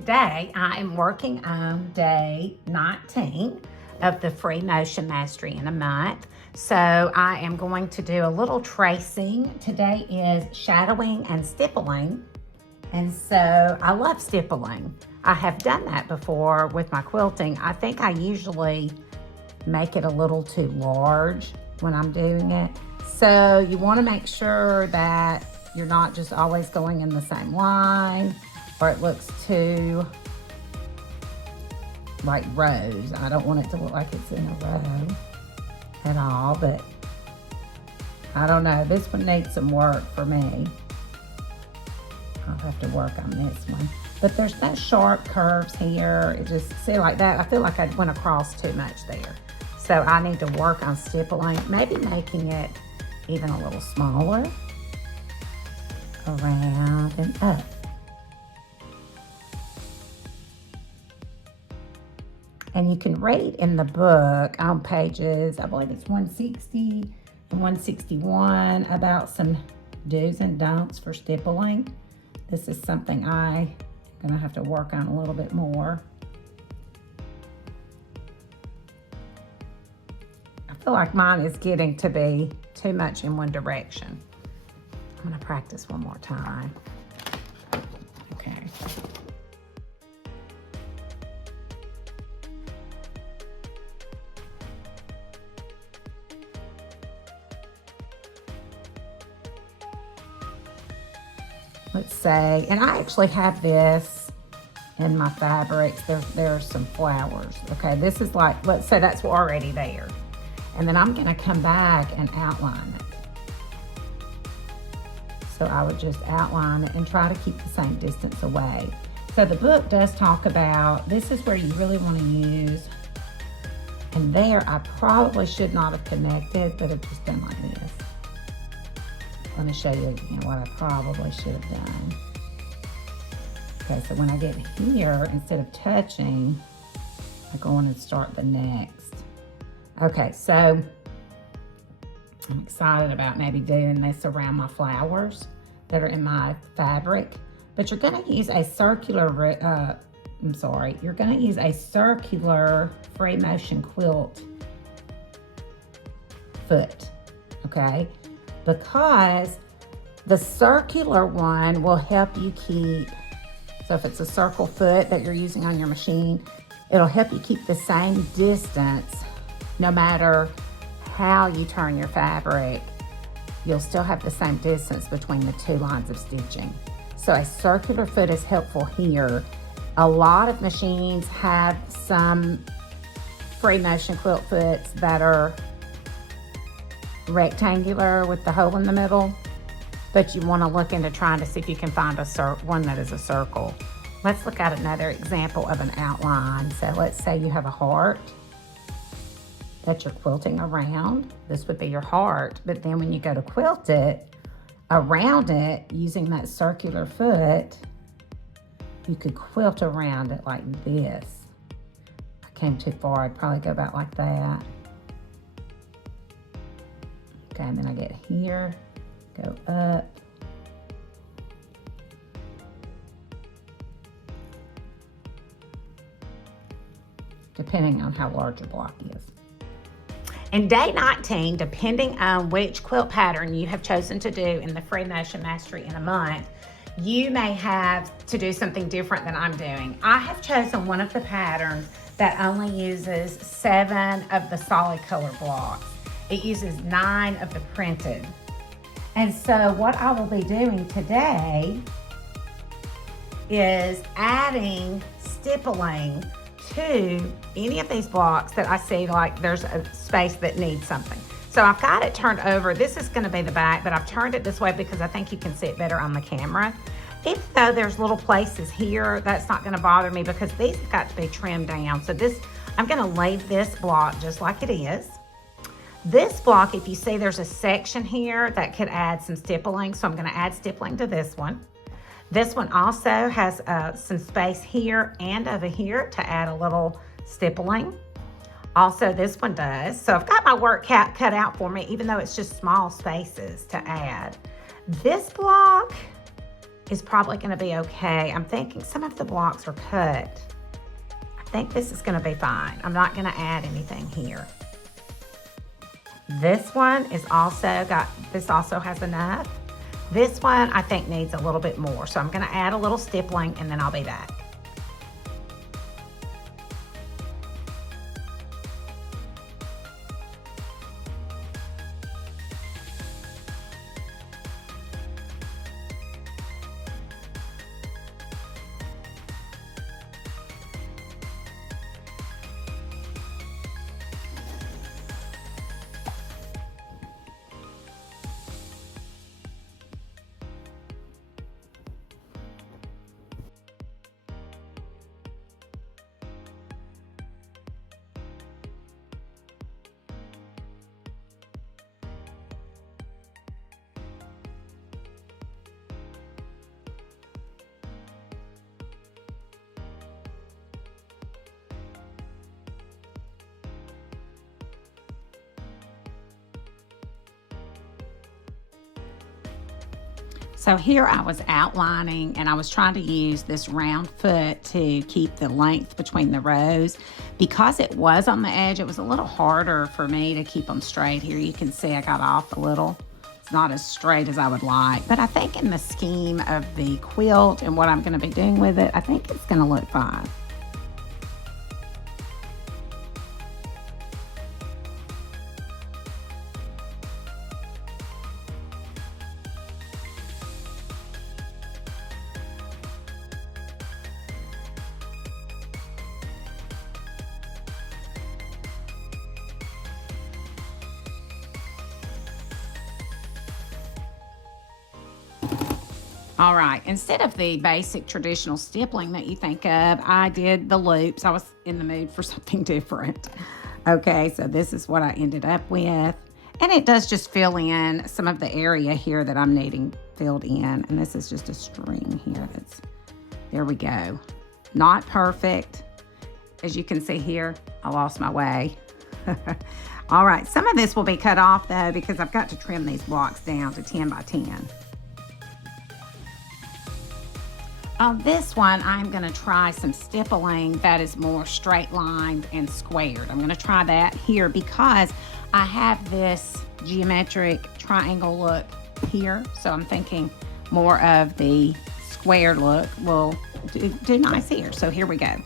Today I am working on day 19 of the free motion mastery in a month. So I am going to do a little tracing. Today is shadowing and stippling. And so I love stippling. I have done that before with my quilting. I think I usually make it a little too large when I'm doing it. So you want to make sure that you're not just always going in the same line, or it looks too like rows. I don't want it to look like it's in a row at all, but I don't know. This one needs some work for me. I'll have to work on this one. But there's no sharp curves here. It just, see like that, I feel like I went across too much there. So I need to work on stippling, maybe making it even a little smaller, around and up. And you can read in the book on pages, I believe it's 160 and 161, about some do's and don'ts for stippling. This is something I'm gonna have to work on a little bit more. I feel like mine is getting to be too much in one direction. I'm gonna practice one more time. Okay. Let's say, and I actually have this in my fabrics. There are some flowers. Okay, this is like, let's say that's already there. And then I'm gonna come back and outline it. So I would just outline it and try to keep the same distance away. So the book does talk about, this is where you really wanna use, and there I probably should not have connected, but I've just done like this. I'm gonna show you, what I probably should have done. Okay, so when I get here, instead of touching, I go on and start the next. Okay, so I'm excited about maybe doing this around my flowers that are in my fabric, but you're gonna use a circular, you're gonna use a circular free motion quilt foot, okay? Because the circular one will help you keep, so if it's a circle foot that you're using on your machine, it'll help you keep the same distance no matter how you turn your fabric. You'll still have the same distance between the two lines of stitching. So a circular foot is helpful here. A lot of machines have some free motion quilt foots that are rectangular with the hole in the middle, but you want to look into trying to see if you can find one that is a circle. Let's look at another example of an outline. So let's say you have a heart that you're quilting around. This would be your heart, but then when you go to quilt it, around it, using that circular foot, you could quilt around it like this. I came too far, I'd probably go about like that. Okay, and then I get here, go up. Depending on how large your block is. In day 19, depending on which quilt pattern you have chosen to do in the free motion mastery in a month, you may have to do something different than I'm doing. I have chosen one of the patterns that only uses 7 of the solid color blocks. It uses 9 of the printed. And so what I will be doing today is adding stippling to any of these blocks that I see like there's a space that needs something. So I've got it turned over. This is gonna be the back, but I've turned it this way because I think you can see it better on the camera. Even though there's little places here, that's not gonna bother me because these have got to be trimmed down. So this, I'm gonna leave this block just like it is. This block, if you see there's a section here that could add some stippling, so I'm gonna add stippling to this one. This one also has some space here and over here to add a little stippling. Also, this one does. So I've got my work cut out for me, even though it's just small spaces to add. This block is probably going to be okay. I'm thinking some of the blocks are cut. I think this is going to be fine. I'm not going to add anything here. This one is also this also has enough. This one I think needs a little bit more. So I'm going to add a little stippling and then I'll be back. So here I was outlining and I was trying to use this round foot to keep the length between the rows. Because it was on the edge, it was a little harder for me to keep them straight. Here you can see I got off a little. It's not as straight as I would like, but I think in the scheme of the quilt and what I'm going to be doing with it, I think it's going to look fine. All right, instead of the basic traditional stippling that you think of, I did the loops. I was in the mood for something different. Okay, so this is what I ended up with. And it does just fill in some of the area here that I'm needing filled in. And this is just a string here there we go. Not perfect. As you can see here, I lost my way. All right, some of this will be cut off though because I've got to trim these blocks down to 10 by 10. On this one, I'm going to try some stippling that is more straight lined and squared. I'm going to try that here because I have this geometric triangle look here. So I'm thinking more of the square look will do nice here. So here we go.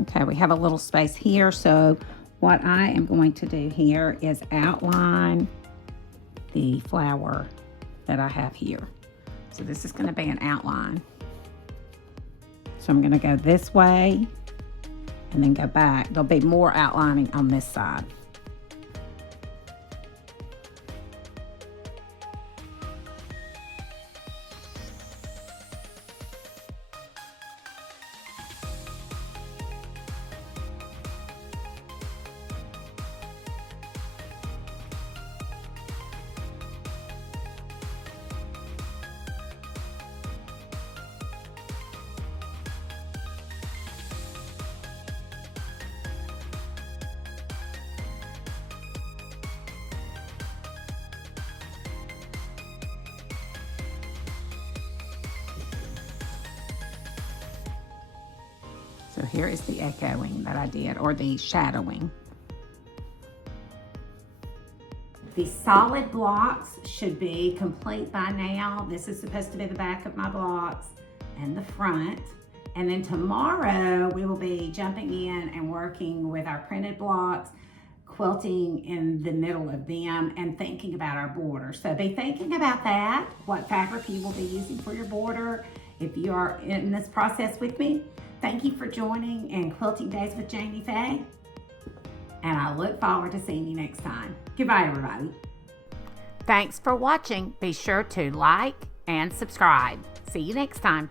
Okay, we have a little space here, so what I am going to do here is outline the flower that I have here. So this is going to be an outline. So I'm going to go this way and then go back. There'll be more outlining on this side. So here is the echoing that I did, or the shadowing. The solid blocks should be complete by now. This is supposed to be the back of my blocks and the front. And then tomorrow we will be jumping in and working with our printed blocks, quilting in the middle of them, and thinking about our border. So be thinking about that, what fabric you will be using for your border. If you are in this process with me, thank you for joining in Quilting Days with Jamie Faye. And I look forward to seeing you next time. Goodbye, everybody. Thanks for watching. Be sure to like and subscribe. See you next time.